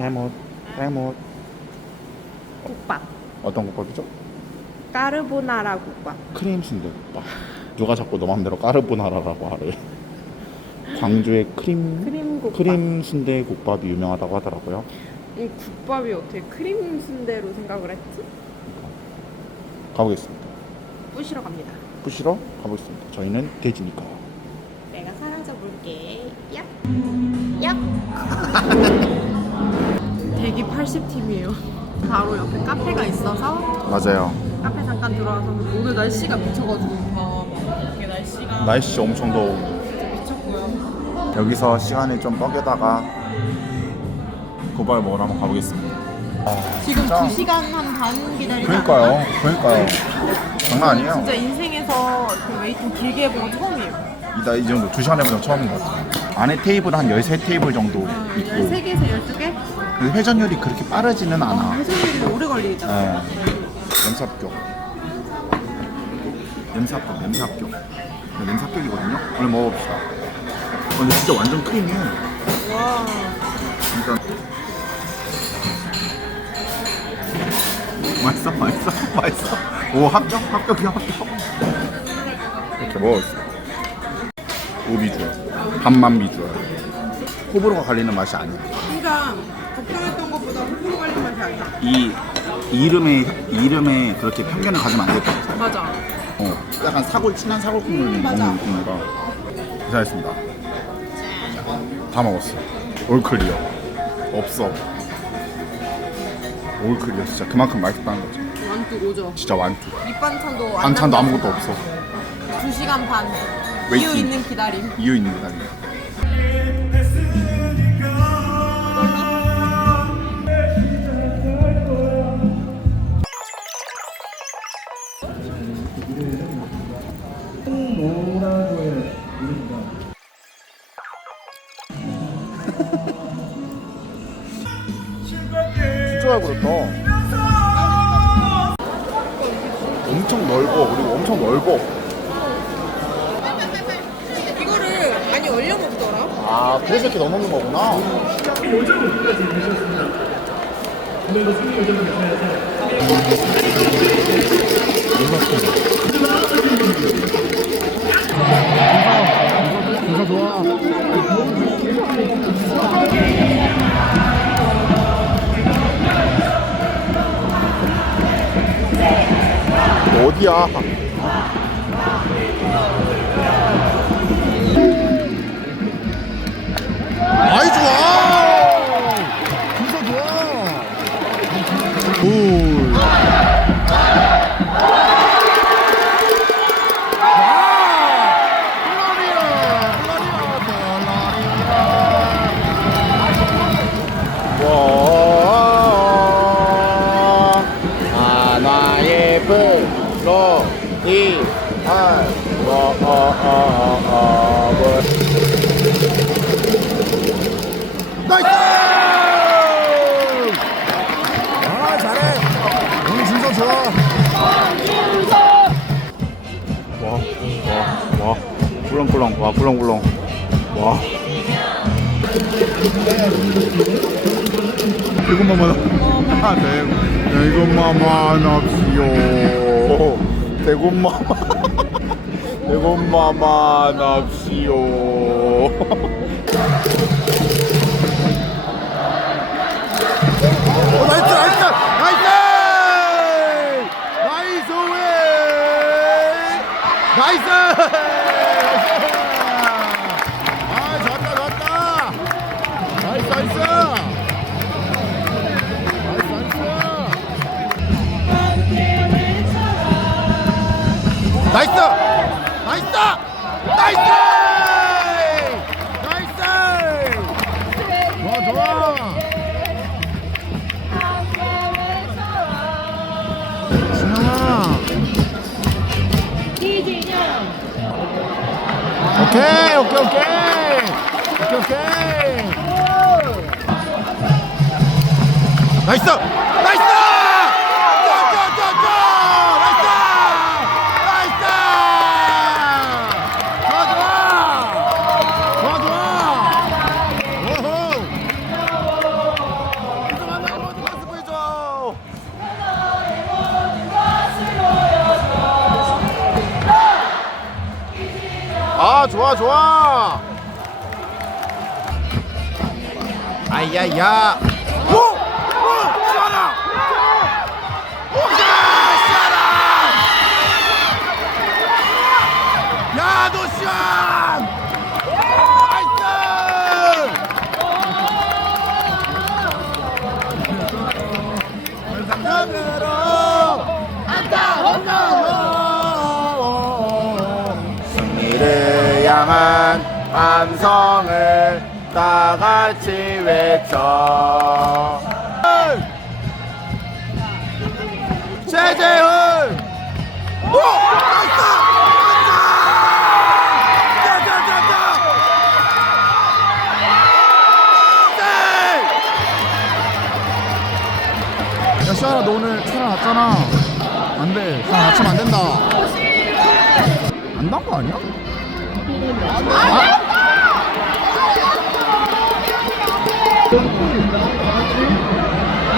해못 해못 국밥. 어떤 국밥이죠? 까르보나라 국밥. 크림 순대국밥 누가 자꾸 너 맘대로 까르보나라라고 하래 광주의 크림 크림 국밥. 크림 순대국밥이 유명하다고 하더라고요 이 국밥이 어떻게 크림 순대로 생각을 했지? 가보겠습니다 부시러 갑니다. 부시러 가보겠습니다 저희는 돼지니까요 내가 사라져 볼게. 얍. 얍. 대기 80팀이에요. 바로 옆에 카페가 있어서 맞아요 카페 잠깐 들어와서 오늘 날씨가 미쳐가지고 이게 날씨가 날씨 엄청 더워 미쳤고요. 여기서 시간을 좀 뻐겨다가 고발 먹으러 한번 가보겠습니다 지금 진짜? 2시간 한 반 기다리다 그러니까요 그러니까요 장난 아니에요 진짜 인생에서 그 웨이팅 길게 해본 거 처음이에요. 이다 이 정도 2시간 해보는 거 처음인 것 같아요 안에 테이블 한 13테이블 정도 있고 13개에서 12개? 근데 회전율이 그렇게 빠르지는 않아 회전율이 오래 걸리잖아. 네. 냄새 합격, 냄새 합격. 네. 오늘 먹어봅시다. 어, 근데 진짜 완전 크림이에요. 와. 일단 맛있어, 맛있어, 맛있어. 오 합격, 합격이야, 합격. 이렇게 먹었어. 오 비주얼, 반만 비주얼. 호불호가 갈리는 맛이 아니야. 그러니까 걱정했던 것보다 호불호 갈린 맛이 아니야. 이 이름에 이름에 그렇게 편견을 가지면 안 될 것 같아요. 맞아. 어, 약간 사골 친한 사골 국물 음, 맞아. 먹는 느낌이라 고생했습니다. 다 먹었어. 올 클리어. 없어. 올 클리어 진짜 그만큼 맛있다는 거죠. 완뚝 오죠. 진짜 완투. 밑반찬도 반찬도 아무것도 없어. 2시간 반. 웨이팅. 이유 있는 기다림. 이유 있는 게 아니야. 넓어. 그리고 엄청 넓어. 이거를 많이 얼려 먹더라. 아, 그래서 이렇게 넣어놓는 거구나. 인사 좋아. 어디야? 아이 좋아. 로이 한워어어 어 나이스! 아 잘해 오늘 준성 좋아 와 와 와 꿀렁꿀렁 와 꿀렁꿀렁 와 이것만 아, 네. 네, 이것만 합시오. 대곤만 대곤만 합시오. 오, 나이스! 나이스! 나이스! 나이스! 아, 좋아 좋아 아야야 찬성을 다 같이 외쳐. 최재훈! 야 시아라 너 오늘 살아났잖아. 안돼. 살아났으면 안된다. 안 난 거 아니야? 아!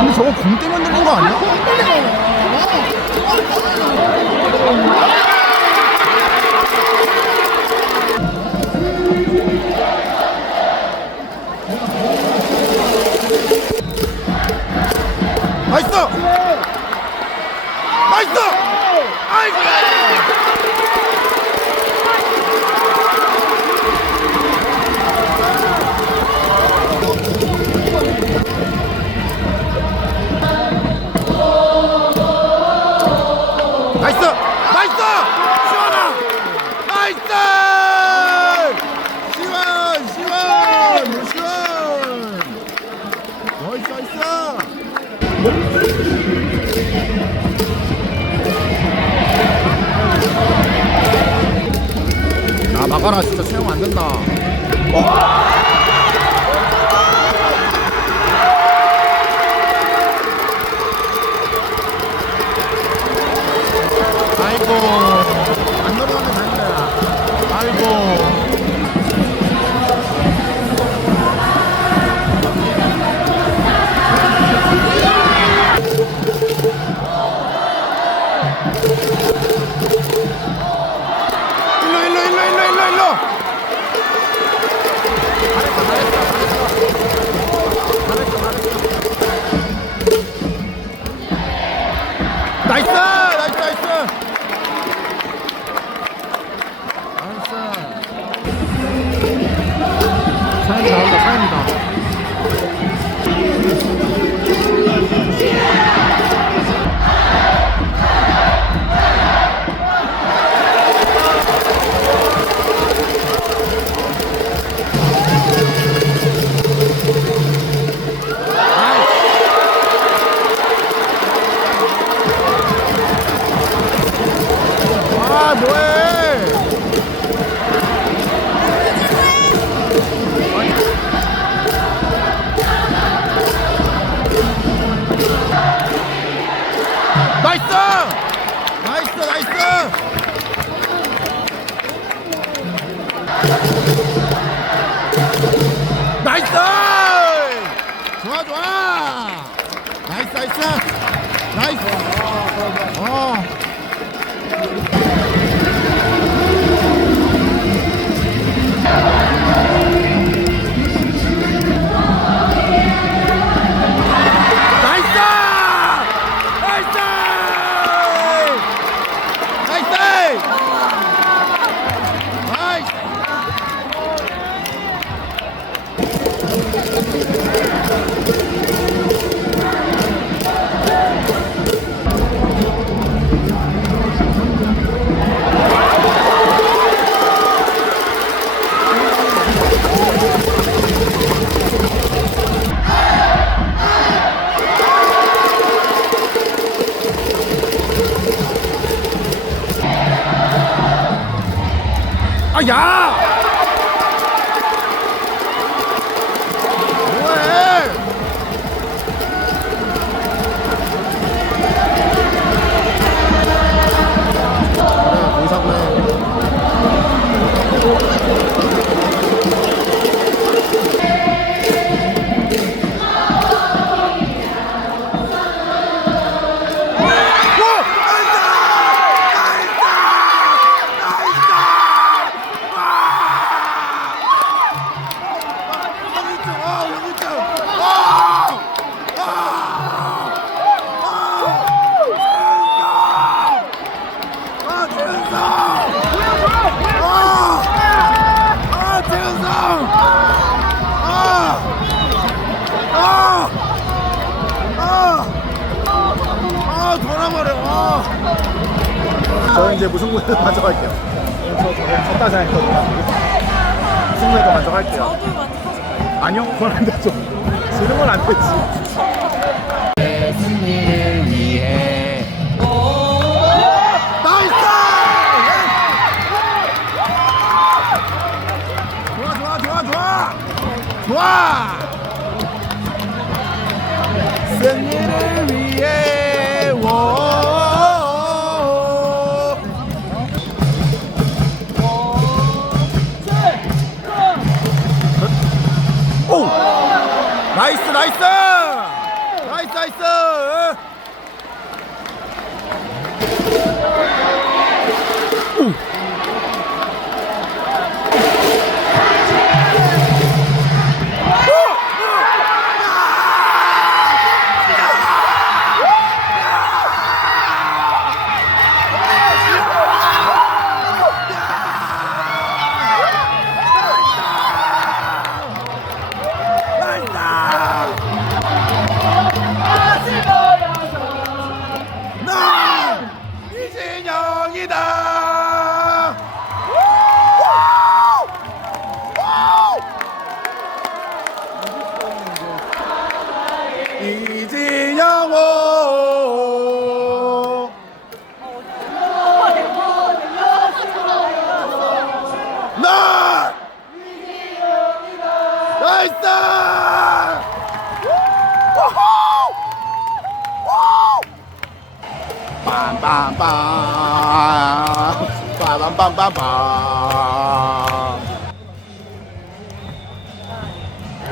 근데 저거 공 때문에 들린 거 아니야? 나이스! 나이스! 아이고! 나가라 진짜 채용 안 된다. 아이고. ナイスああ牙 저는 이제 무승부에서 만족할게요. 저 저는 졌다 생각했거든요. 무승부에서 만족할게요. 저도 아니요, 그건 안 되죠. 지는 건 안 되지. 와! 승리를 위해 빰빰빰빰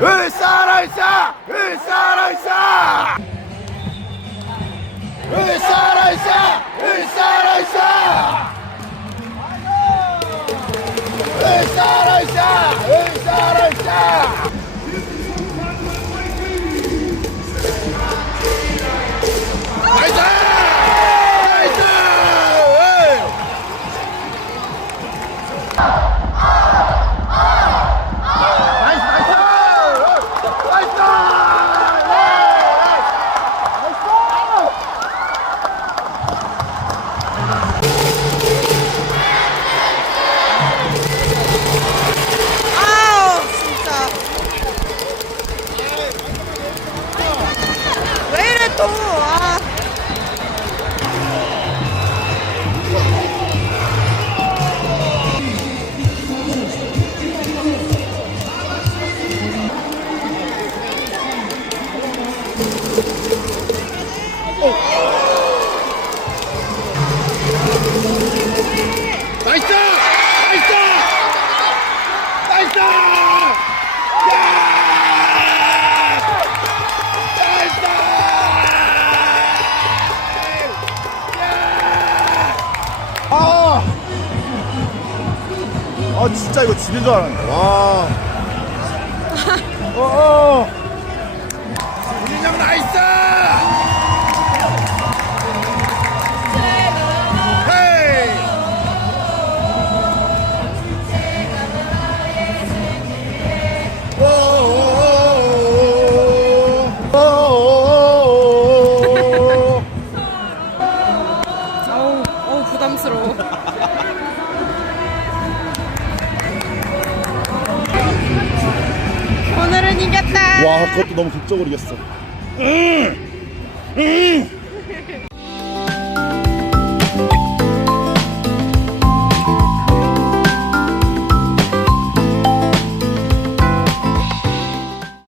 으살아있어! 으살아있어! 으살아있어! 으살아있어! 으살아있어! 으살아있어! 아 진짜 이거 집인 줄 알았는데 와. 어. 어어. 윤영 나이스! 그것도 너무 극적으로 이겼어 응! 응!